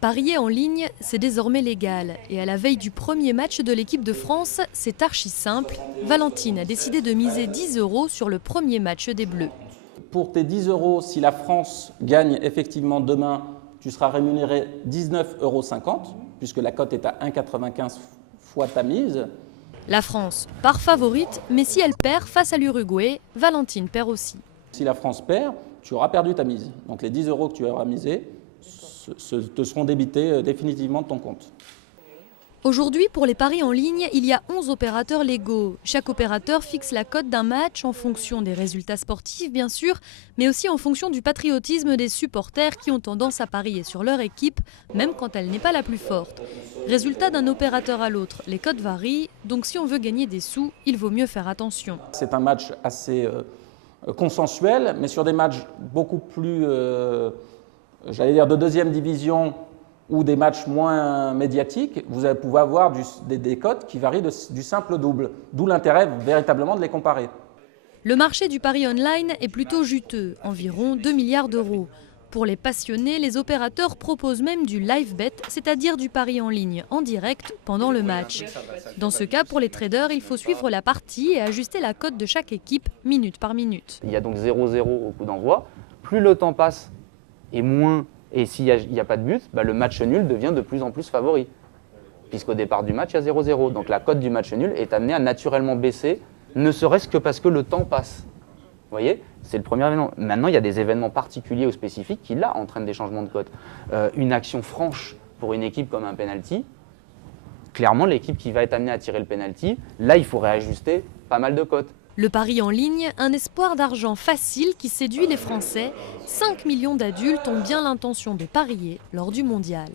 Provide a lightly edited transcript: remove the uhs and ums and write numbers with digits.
Parier en ligne, c'est désormais légal. Et à la veille du premier match de l'équipe de France, c'est archi simple. Valentine a décidé de miser 10 € sur le premier match des Bleus. Pour tes 10 €, si la France gagne effectivement demain, tu seras rémunéré 19,50 €, puisque la cote est à 1,95 fois ta mise. La France part favorite, mais si elle perd face à l'Uruguay, Valentine perd aussi. Si la France perd, tu auras perdu ta mise. Donc les 10 € que tu auras misés te seront débités définitivement de ton compte. Aujourd'hui, pour les paris en ligne, il y a 11 opérateurs légaux. Chaque opérateur fixe la cote d'un match en fonction des résultats sportifs, bien sûr, mais aussi en fonction du patriotisme des supporters qui ont tendance à parier sur leur équipe, même quand elle n'est pas la plus forte. Résultat d'un opérateur à l'autre, les cotes varient, donc si on veut gagner des sous, il vaut mieux faire attention. C'est un match assez consensuel, mais sur des matchs beaucoup plus, j'allais dire, de deuxième division, ou des matchs moins médiatiques, vous allez pouvoir avoir des cotes qui varient du simple au double. D'où l'intérêt véritablement de les comparer. Le marché du pari online est plutôt juteux, environ 2 milliards d'euros. Pour les passionnés, les opérateurs proposent même du live bet, c'est-à-dire du pari en ligne, en direct, pendant le match. Dans ce cas, pour les traders, il faut suivre la partie et ajuster la cote de chaque équipe minute par minute. Il y a donc 0-0 au coup d'envoi. Plus le temps passe et s'il n'y a pas de but, le match nul devient de plus en plus favori. Puisqu'au départ du match, il y a 0-0. Donc la cote du match nul est amenée à naturellement baisser, ne serait-ce que parce que le temps passe. Vous voyez, c'est le premier événement. Maintenant, il y a des événements particuliers ou spécifiques qui, là, entraînent des changements de cote. Une action franche pour une équipe comme un penalty, clairement, l'équipe qui va être amenée à tirer le penalty, là, il faut réajuster pas mal de cotes. Le pari en ligne, un espoir d'argent facile qui séduit les Français. 5 millions d'adultes ont bien l'intention de parier lors du mondial.